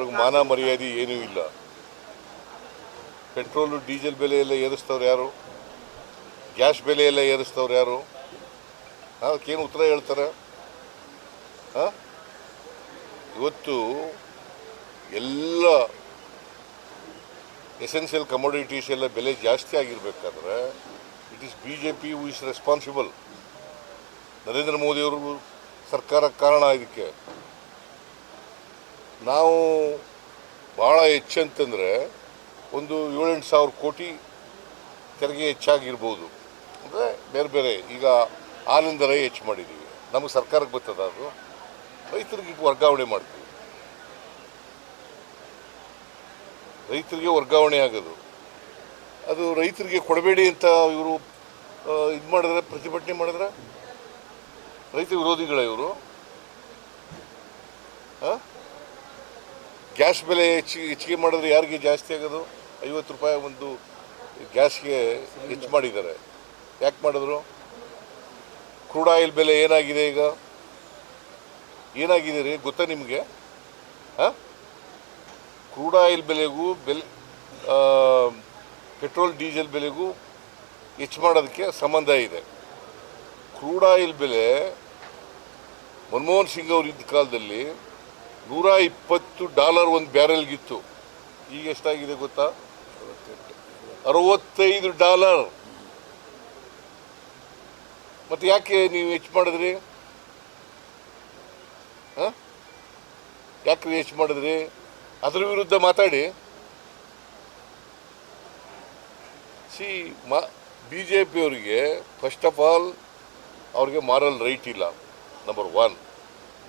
ಅವ್ರಿಗೆ ಮಾನ ಮರ್ಯಾದೆ ಏನೂ ಇಲ್ಲ. ಪೆಟ್ರೋಲು, ಡೀಸೆಲ್ ಬೆಲೆ ಎಲ್ಲ ಏರಿಸ್ತವ್ರು ಯಾರು? ಗ್ಯಾಸ್ ಬೆಲೆ ಎಲ್ಲ ಏರಿಸ್ತವ್ರು ಯಾರು? ಅದಕ್ಕೇನು ಉತ್ತರ ಹೇಳ್ತಾರೆ? ಇವತ್ತು ಎಲ್ಲ ಎಸೆನ್ಷಿಯಲ್ ಕಮೋಡಿಟೀಸ್ ಎಲ್ಲ ಬೆಲೆ ಜಾಸ್ತಿ ಆಗಿರಬೇಕಾದ್ರೆ it is B J P is responsible Narendra ಮೋದಿಯವರು ಸರ್ಕಾರ ಕಾರಣ ಇದಕ್ಕೆ. ನಾವು ಭಾಳ ಹೆಚ್ಚಂತಂದರೆ ಒಂದು ಏಳೆಂಟು ಸಾವಿರ ಕೋಟಿ ತೆರಿಗೆ ಹೆಚ್ಚಾಗಿರ್ಬೋದು. ಅಂದರೆ ಬೇರೆ ಬೇರೆ, ಈಗ ಆನಂದ ರೈ ಹೆಚ್ಚು ಮಾಡಿದ್ದೀವಿ. ನಮಗೆ ಸರ್ಕಾರಕ್ಕೆ ಬರ್ತದ ಅದು. ರೈತರಿಗೆ ವರ್ಗಾವಣೆ ಮಾಡ್ತೀವಿ. ರೈತರಿಗೆ ವರ್ಗಾವಣೆ ಆಗೋದು. ಅದು ರೈತರಿಗೆ ಕೊಡಬೇಡಿ ಅಂತ ಇವರು ಇದು ಮಾಡಿದ್ರೆ, ಪ್ರತಿಭಟನೆ ಮಾಡಿದ್ರೆ? ರೈತ ವಿರೋಧಿಗಳ ಇವರು? ಗ್ಯಾಸ್ ಬೆಲೆ ಹೆಚ್ಚಿಗೆ ಹೆಚ್ಚಿಗೆ ಮಾಡಿದ್ರೆ ಯಾರಿಗೆ ಜಾಸ್ತಿ ಆಗೋದು? ಐವತ್ತು ರೂಪಾಯಿ ಒಂದು ಗ್ಯಾಸ್ಗೆ ಹೆಚ್ಚು ಮಾಡಿದ್ದಾರೆ. ಯಾಕೆ ಮಾಡಿದ್ರು? ಕ್ರೂಡ್ ಆಯಿಲ್ ಬೆಲೆ ಏನಾಗಿದೆ ಈಗ? ಏನಾಗಿದೆ ರೀ? ಗೊತ್ತಾ ನಿಮಗೆ? ಹಾಂ? ಕ್ರೂಡ್ ಆಯಿಲ್ ಬೆಲೆಗೂ ಬೆಲೆ ಪೆಟ್ರೋಲ್, ಡೀಸೆಲ್ ಬೆಲೆಗೂ ಹೆಚ್ಚು ಮಾಡೋದಕ್ಕೆ ಸಂಬಂಧ ಇದೆ. ಕ್ರೂಡ್ ಆಯಿಲ್ ಬೆಲೆ, ಮನಮೋಹನ್ ಸಿಂಗ್ ಅವರು ಇದ್ದ ಕಾಲದಲ್ಲಿ ನೂರ ಇಪ್ಪತ್ತು ಡಾಲರ್ ಒಂದು ಬ್ಯಾರೆಲ್ಗಿತ್ತು. ಈಗ ಎಷ್ಟಾಗಿದೆ ಗೊತ್ತಾ? ಅರವತ್ತೈದು ಡಾಲರ್. ಮತ್ತೆ ಯಾಕೆ ನೀವು ಹೆಚ್ಚು ಮಾಡಿದ್ರಿ? ಯಾಕೆ ಹೆಚ್ಚು ಮಾಡಿದ್ರಿ? ಅದ್ರ ವಿರುದ್ಧ ಮಾತಾಡಿ. ಸಿ, ಮಾ, ಬಿ ಜೆ ಪಿಯವರಿಗೆ ಫಸ್ಟ್ ಆಫ್ ಆಲ್ ಅವ್ರಿಗೆ ಮಾರಲ್ ರೈಟ್ ಇಲ್ಲ ನಂಬರ್ ಒನ್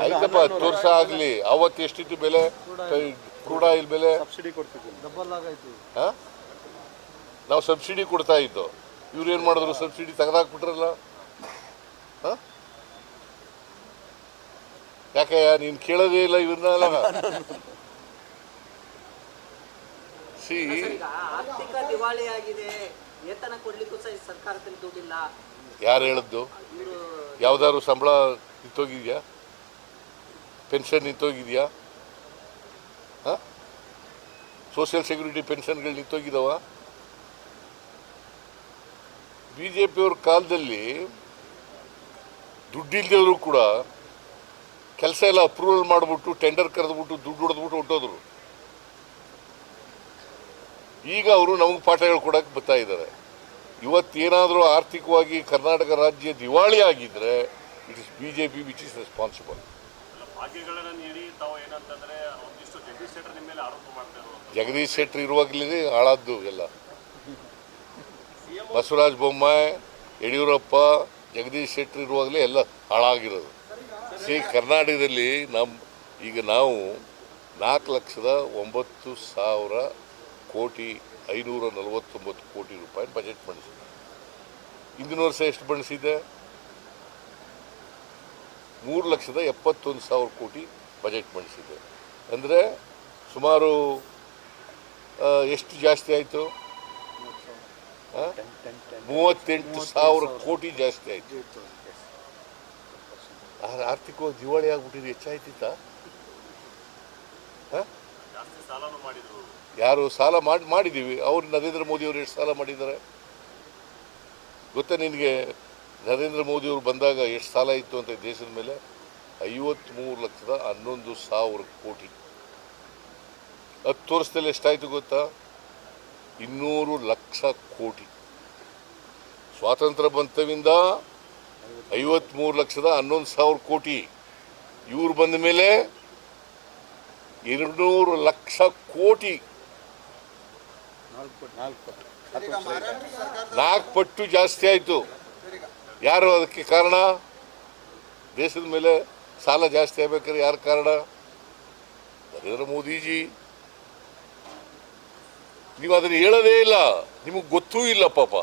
ಆಯ್ತಪ್ಪ ತೋರ್ಸ ವರ್ಷ ಆಗಲಿ. ಅವತ್ತು ಎಷ್ಟಿತ್ತು ಬೆಲೆ? ಕ್ರೂಡ್ ಆಯಿಲ್ ಬೆಲೆ? ಸಬ್ಸಿಡಿ ಕೊಡ್ತಿದ್ವಿ ನಾವು ಸಬ್ಸಿಡಿ ಕೊಡ್ತಾ ಇದ್ದು? ಇವ್ರು ಏನು ಮಾಡಿದ್ರು? ಸಬ್ಸಿಡಿ ತೆಗೆದಾಕ್ಬಿಟ್ರಲ್ಲ? ಹಾಂ? ಯಾಕೆ ನೀನು ಕೇಳೋದೇ ಇಲ್ಲ ಇವ್ರನ್ನ ಸಿ ಆರ್ಥಿಕ ದಿವಾಳಿ ಆಗಿದೆ. ವೇತನ ಕೊಡ್ಲಿಕ್ಕೂ ಸಹ ಈ ಸರ್ಕಾರದಲ್ಲಿ ದುಡ್ಡಿಲ್ಲ. ಯಾರು ಹೇಳಿದ್ದು? ಯಾವ್ದಾದ್ರು ಸಂಬಳ ನಿಂತೋಗಿದ್ಯಾ? ಪೆನ್ಷನ್ ನಿಂತೋಗಿದೆಯಾ? ಹಾಂ? ಸೋಷಿಯಲ್ ಸೆಕ್ಯೂರಿಟಿ ಪೆನ್ಷನ್ಗಳು ನಿಂತೋಗಿದ್ದಾವ ಬಿ ಜೆ ಪಿಯವ್ರ ಕಾಲದಲ್ಲಿ ದುಡ್ಡಿಲ್ದವರು ಕೂಡ ಕೆಲಸ ಎಲ್ಲ ಅಪ್ರೂವಲ್ ಮಾಡಿಬಿಟ್ಟು ಟೆಂಡರ್ ಕರೆದ್ಬಿಟ್ಟು ದುಡ್ಡು ಹೊಡೆದ್ಬಿಟ್ಟು ಹೊಟ್ಟೋದ್ರು ಈಗ ಅವರು ನಮಗೆ ಪಾಠ ಹೇಳ್ಕೊಡಕ್ಕೆ ಬರ್ತಾ ಇದ್ದಾರೆ ಇವತ್ತೇನಾದರೂ ಆರ್ಥಿಕವಾಗಿ ಕರ್ನಾಟಕ ರಾಜ್ಯ ದಿವಾಳಿ ಆಗಿದ್ರೆ it is B J P which is responsible Jagadish Shettar ಇರುವಾಗಲೇ ಹಾಳಾದ್ದು ಎಲ್ಲ. ಬಸವರಾಜ ಬೊಮ್ಮಾಯಿ ಯಡಿಯೂರಪ್ಪ ಜಗದೀಶ್ ಶೆಟ್ಟರ್ ಇರುವಾಗಲೇ ಎಲ್ಲ ಹಾಳಾಗಿರೋದು. ಸಿ ಕರ್ನಾಟಕದಲ್ಲಿ ನಮ್ಮ ಈಗ ನಾವು ನಾಲ್ಕು ಲಕ್ಷದ ಒಂಬತ್ತು ಸಾವಿರ ಕೋಟಿ ಐನೂರ ನಲವತ್ತೊಂಬತ್ತು ಕೋಟಿ ರೂಪಾಯಿ ಬಜೆಟ್ ಮಂಡಿಸಿದೆ ಹಿಂದಿನ ವರ್ಷ ಎಷ್ಟು ಮಂಡಿಸಿದೆ ಮೂರು ಲಕ್ಷದ ಎಪ್ಪತ್ತೊಂದು ಸಾವಿರ ಕೋಟಿ ಬಜೆಟ್ ಮಂಡಿಸಿದೆ ಅಂದರೆ ಸುಮಾರು ಎಷ್ಟು ಜಾಸ್ತಿ ಆಯಿತು? ಮೂವತ್ತೆಂಟು ಸಾವಿರ ಕೋಟಿ ಜಾಸ್ತಿ ಆಯಿತು. ಆರ್ಥಿಕವಾಗಿ ದಿವಾಳಿ ಆಗ್ಬಿಟ್ಟಿದ್ದು ಹೆಚ್ಚಾಯ್ತಿತ್ತ? ಜಾಸ್ತಿ ಸಾಲನು ಮಾಡಿದ್ರು. ಯಾರು ಸಾಲ ಮಾಡಿ ಮಾಡಿದ್ದೀವಿ ಅವ್ರು ನರೇಂದ್ರ ಮೋದಿ ಅವರು ಎಷ್ಟು ಸಾಲ ಮಾಡಿದ್ದಾರೆ? ಗೊತ್ತಾ ನಿನಗೆ? ನರೇಂದ್ರ ಮೋದಿ ಅವರು ಬಂದಾಗ ಎಷ್ಟು ಸಾಲ ಇತ್ತು ಅಂತ ದೇಶದ ಮೇಲೆ ಐವತ್ತ್ಮೂರು ಲಕ್ಷದ ಹನ್ನೊಂದು ಸಾವಿರ ಕೋಟಿ. ಹತ್ತು ವರ್ಷದಲ್ಲಿ ಎಷ್ಟಾಯಿತು ಗೊತ್ತಾ? ಇನ್ನೂರು ಲಕ್ಷ ಕೋಟಿ. ಸ್ವಾತಂತ್ರ್ಯ ಬಂತವಿಂದ ಐವತ್ತ್ಮೂರು ಲಕ್ಷದ ಹನ್ನೊಂದು ಸಾವಿರ ಕೋಟಿ. ಇವ್ರು ಬಂದ ಮೇಲೆ ಎರಡುನೂರು ಲಕ್ಷ ಕೋಟಿ. ನಾಲ್ಕು ಪಟ್ಟು ಜಾಸ್ತಿ ಆಯಿತು. ಯಾರು ಅದಕ್ಕೆ ಕಾರಣ? ದೇಶದ ಮೇಲೆ ಸಾಲ ಜಾಸ್ತಿ ಆಗ್ಬೇಕಾದ್ರೆ ಯಾರು ಕಾರಣ? ನರೇಂದ್ರ ಮೋದಿಜಿ. ನೀವು ಅದನ್ನು ಹೇಳೋದೇ ಇಲ್ಲ. ನಿಮಗೆ ಗೊತ್ತೂ ಇಲ್ಲ ಪಾಪ.